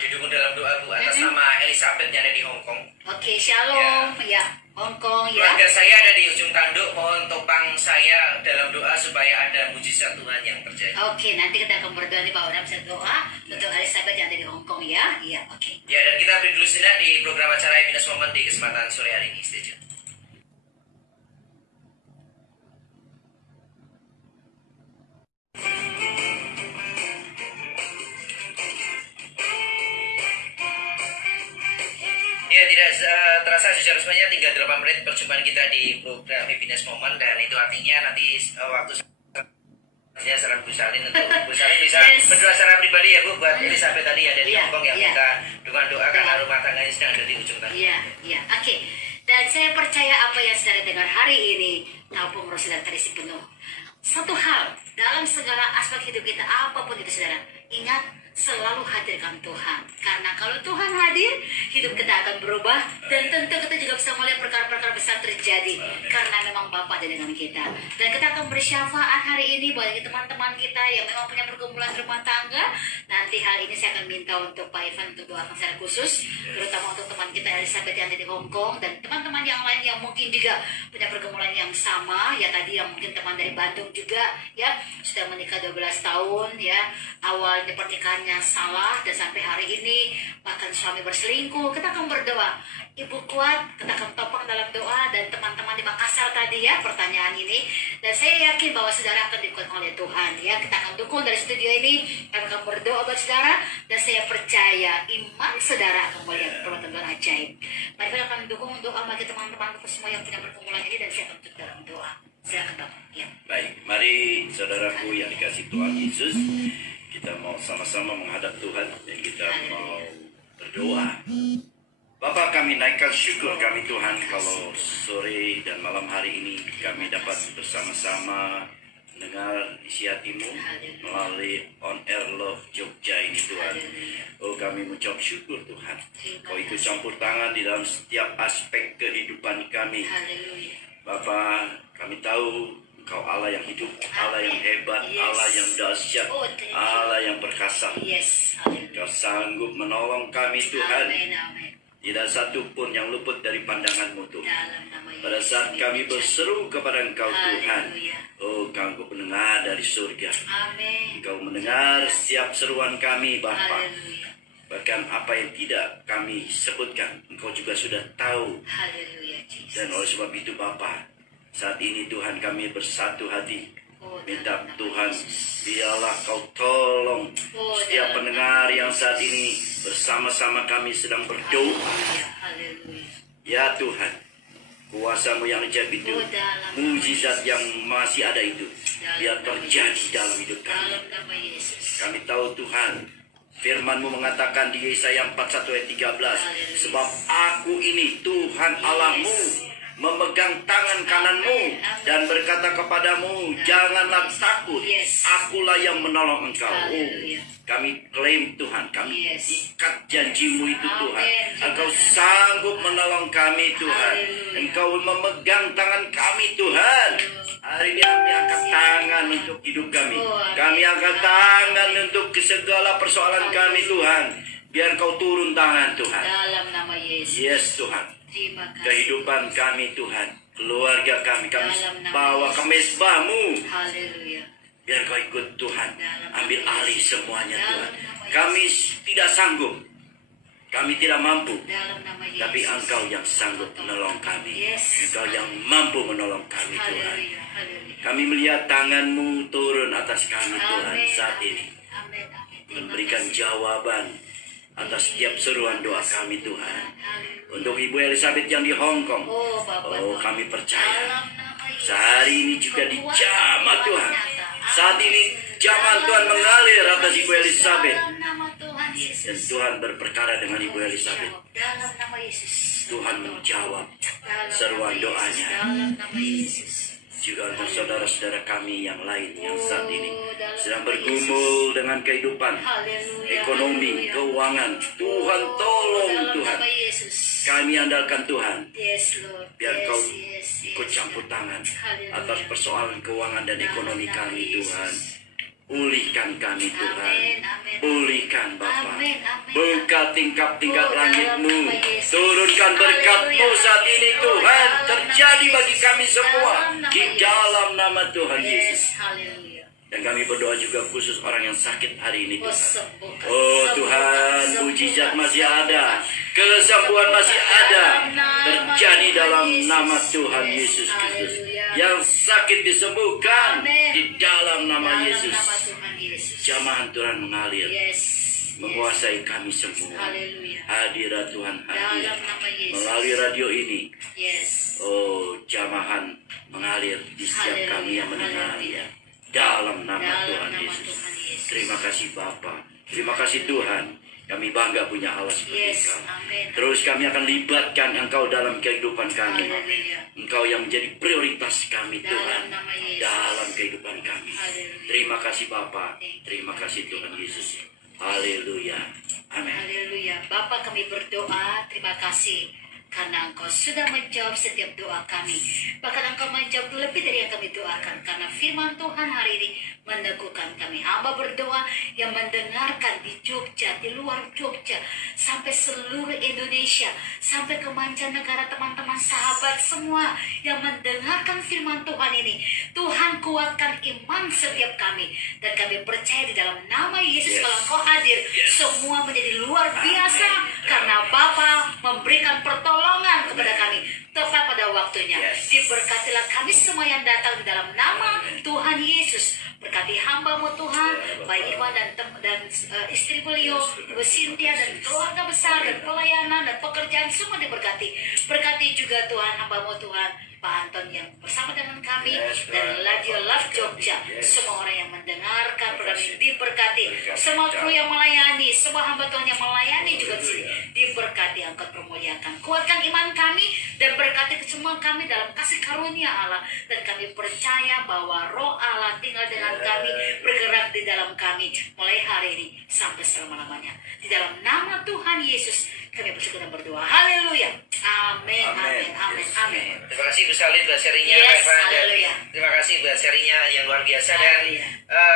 didukung dalam doa Bu atas nama Elizabeth yang ada di Hong Kong. Oke, shalom ya, Hong Kong ya. Keluarga saya ada di ujung tanduk, mohon topang saya dalam doa supaya ada mujizat Tuhan yang terjadi. Oke, nanti kita akan berdoa nih Pak Abraham, bisa doa untuk Elizabeth yang ada di Hong Kong ya. Iya, oke. Ya, dan kita beri dulu sejenak di program acara Happiness Moment di kesempatan sore hari ini. Stay tune. Ya, tidak terasa secara resminya tinggal 8 menit perjumpaan kita di program Happiness Moment, dan itu artinya nanti waktu selanjutnya secara Bu Salin untuk Bu Salin bisa Yes. berdoa secara pribadi ya Bu buat Elizabeth tadi yang ada di Iya, Hong Kong yang iya. minta dukungan doa karena Iya. rumah tangganya sedang ada di ujung tanduk. Iya, iya, oke. Dan saya percaya apa yang saudara dengar hari ini, tabung roh saudara terisi penuh. Satu hal, dalam segala aspek hidup kita, apapun itu saudara, ingat selalu hadirkan Tuhan. Karena kalau Tuhan hadir, hidup kita akan berubah dan tentu kita juga bisa melihat perkara-perkara besar terjadi. Karena memang Bapa ada dengan kita. Dan kita akan bersyafaat hari ini bagi teman-teman kita yang memang punya pergumulan rumah tangga. Nanti hal ini saya akan minta untuk Pak Ivan untuk doakan secara khusus, terutama untuk teman kita Elizabeth yang ada di Hong Kong dan teman-teman yang lain yang mungkin juga punya pergumulan yang sama. Ya tadi yang mungkin teman dari Bandung juga ya sudah menikah 12 tahun ya, awalnya pernikahannya salah dan sampai hari ini bahkan suami berselingkuh. Kita akan berdoa, ibu kuat, kita akan topang dalam doa. Dan teman-teman di Makassar tadi ya pertanyaan ini, dan saya yakin bahwa saudara akan dikuatkan oleh Tuhan ya. Kita akan dukung dari studio ini, kami akan berdoa buat saudara dan saya percaya iman saudara akan melihat perbuatan Tuhan ajaib. Mari kita akan dukung doa bagi teman-teman semua yang punya pergumulan ini dan saya akan tutup dalam doa. Silakan Bapak ya. Baik, mari saudaraku yang dikasih Tuhan Yesus, kita mau sama-sama menghadap Tuhan dan kita mau berdoa. Bapak, kami naikkan syukur kami Tuhan kalau sore dan malam hari ini kami dapat bersama-sama mendengar isi hatimu melalui On Air Love Jogja ini Tuhan. Oh, kami mengucap syukur Tuhan. Kau ikut campur tangan di dalam setiap aspek kehidupan kami. Haleluya. Bapa, kami tahu Engkau Allah yang hidup, Allah yang hebat, Yes. Allah yang dahsyat, Oh, thank you. Allah yang perkasa. Yes. Haleluya. Engkau sanggup menolong kami Tuhan. Amin. Amin. Tidak satu pun yang luput dari pandangan-Mu Tuhan. Dalam nama Yesus. Pada saat kami berseru kepada Engkau Tuhan, Haleluya. oh Engkau pendengar dari surga. Amin. Engkau mendengar setiap seruan kami Bapa. Haleluya. Bahkan apa yang tidak kami sebutkan, Engkau juga sudah tahu. Haleluya. Jesus. Dan oleh sebab itu Bapa, saat ini Tuhan kami bersatu hati. Oh, Minta dalam nama Tuhan, Yesus. biarlah Kau tolong Oh, setiap dalam pendengar nama yang saat Yesus. ini bersama-sama kami sedang berdoa. Haleluya. Haleluya. Ya Tuhan, kuasa-Mu yang ajaib itu, Oh, dalam nama mujizat Yesus. yang masih ada itu, biar terjadi dalam hidup kami. Dalam nama Yesus. Kami tahu Tuhan, firman-Mu mengatakan di Yesaya 41 ayat 13, sebab aku ini Tuhan Allahmu, memegang tangan kananmu dan berkata kepadamu, janganlah takut, akulah yang menolong engkau. Oh, Haleluya. kami klaim Tuhan, kami Yes. ikat janji-Mu itu Tuhan. Amin. Engkau sanggup menolong kami Tuhan. Haleluya. Engkau memegang tangan kami Tuhan. Hari ini kami angkat tangan untuk hidup kami. Oh, amin. Kami angkat tangan untuk segala persoalan kami Tuhan. Biar Kau turun tangan Tuhan. Dalam nama Yesus. Yes Tuhan. Terima kasih. Kehidupan kami Tuhan. Keluarga kami Dalam nama bawa ke Yesus. mezbah-Mu. Haleluya. Biar Kau ikut Tuhan. Dalam Ambil nama alih Yesus. semuanya Dalam Tuhan. nama Yesus. Kami tidak sanggup. Kami tidak mampu. Dalam nama Yesus. Tapi Engkau yang sanggup menolong kami. Yes. Engkau yang mampu menolong kami Tuhan. Haleluya. Haleluya. Kami melihat tangan-Mu turun atas kami Tuhan Amin. saat Amin. ini. Amin. Amin. Terima Memberikan kasih. jawaban atas setiap seruan doa kami Tuhan. Haleluya. Untuk Ibu Elizabeth yang di Hong Kong. Oh, Bapak. Oh, Tuhan. kami percaya. Dalam nama Yesus. Sehari ini juga dijamah Tuhan. nyata. Saat ini jamahan Tuhan mengalir atas Ibu Elizabeth. Dalam nama Tuhan Yesus. Dan Tuhan berperkara dengan Ibu Elizabeth. Dalam nama Yesus. Tuhan menjawab Dalam seruan nama Yesus. doanya. Dalam nama Yesus. Juga untuk saudara-saudara kami yang lain yang saat ini dalam sedang nama bergumul dengan kehidupan Haleluya. ekonomi, Haleluya. keuangan. Tuhan tolong Dalam Tuhan. nama Yesus. Kami andalkan Tuhan. Yes, Lord. Biar Yes, Kau yes, ikut yes. campur tangan Haleluya. atas persoalan keuangan dan Dalam ekonomi nama kami Yesus. Tuhan. Pulihkan kami Tuhan. Amin, amin. Pulihkan Bapa. Amin, amin. Buka tingkap-tingkap Oh, dalam langit-Mu. nama Yesus. Turunkan berkat-Mu Haleluya. saat ini Oh, Tuhan. dalam Terjadi nama bagi Yesus. kami semua. Dalam nama Di Yesus. dalam nama Tuhan Yesus. Yes, haleluya. Dan kami berdoa juga khusus orang yang sakit hari ini Oh, Tuhan. sembuhkan. Oh Sembuhkan, Tuhan, sembuhkan, mujizat masih sembuhkan. ada. Kesembuhan masih ada. Dalam nama Terjadi Tuhan dalam Yesus. nama Tuhan Yes, Yesus Kristus. haleluya. Yang sakit disembuhkan Amin. di dalam nama Dalam Yesus. nama Tuhan Yesus. Jamahan Tuhan mengalir, Yes. menguasai kami semua. Haleluya. Hadirat Tuhan hadir Dalam nama Yesus. melalui radio ini. Yes. Oh, jamahan mengalir di setiap Haleluya, kami yang mendengar. haleluya. Dalam nama Dalam Tuhan nama Yesus. Tuhan Yesus. Terima kasih Bapa. Terima kasih Tuhan. Kami bangga punya Allah seperti Yes. Engkau. Amin. Terus kami akan libatkan Engkau dalam kehidupan kami. Haleluya. Engkau yang menjadi prioritas kami Dalam Tuhan. nama Yesus. Dalam kehidupan kami. Haleluya. Terima kasih Bapa. Terima kasih Tuhan Yesus. Haleluya. Amin. Haleluya. Bapa, kami berdoa, terima kasih karena Engkau sudah menjawab setiap doa kami. Bahkan Engkau menjawab lebih dari yang kami doakan. Karena firman Tuhan hari ini meneguhkan kami. Hamba berdoa yang mendengarkan di Jogja, di luar Jogja, sampai seluruh Indonesia, sampai ke mancanegara, teman-teman sahabat semua yang mendengarkan firman Tuhan ini. Tuhan kuatkan iman setiap kami. Dan kami percaya di dalam nama Yesus, Yes. kalau Engkau hadir, semua menjadi luar biasa. Karena Bapa memberikan pertolongan kepada kami tepat pada waktunya. Yes. Diberkatilah kami semua yang datang di dalam nama Tuhan Yesus. Berkati hamba-Mu Tuhan, baik Iwan dan istri beliau, Ibu Cynthia dan keluarga besar dan pelayanan dan dan pekerjaan semua diberkati. Berkati juga Tuhan hamba-Mu Tuhan, Pak Anton yang bersama dengan kami dan Radio Love Jogja. Semua orang yang mendengarkan program ini diberkati. Semua kru yang melayani, semua hamba Tuhan yang melayani juga di sini diberkati, angkat permuliakan. Kuatkan iman kami dan berkati semua kami dalam kasih karunia Allah. Dan kami percaya bahwa Roh Allah tinggal dengan kami, bergerak di dalam kami mulai hari ini sampai selama-lamanya. Di dalam nama Tuhan Yesus kami bersyukur dan berdoa. Haleluya. Amin. Amin. Amin. Amin. Terima kasih Bu Salih buat sharingnya, Yes, Pak Evan. Dan haleluya. terima kasih buat sharingnya yang luar biasa. Dan Haleluya.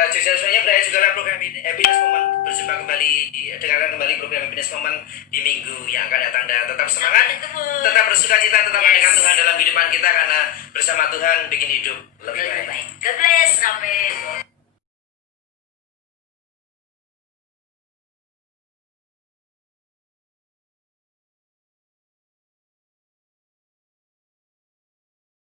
juga semuanya beraya juga lah program Happiness Moment. Berjumpa kembali, dengarkan kembali program Happiness Moment di minggu yang akan datang. Dan tetap semangat, Sampai ketemu. tetap bersuka cita, tetap Yes. hadirkan Tuhan dalam kehidupan kita, karena bersama Tuhan bikin hidup lebih Lebih baik. baik. God bless. Amin.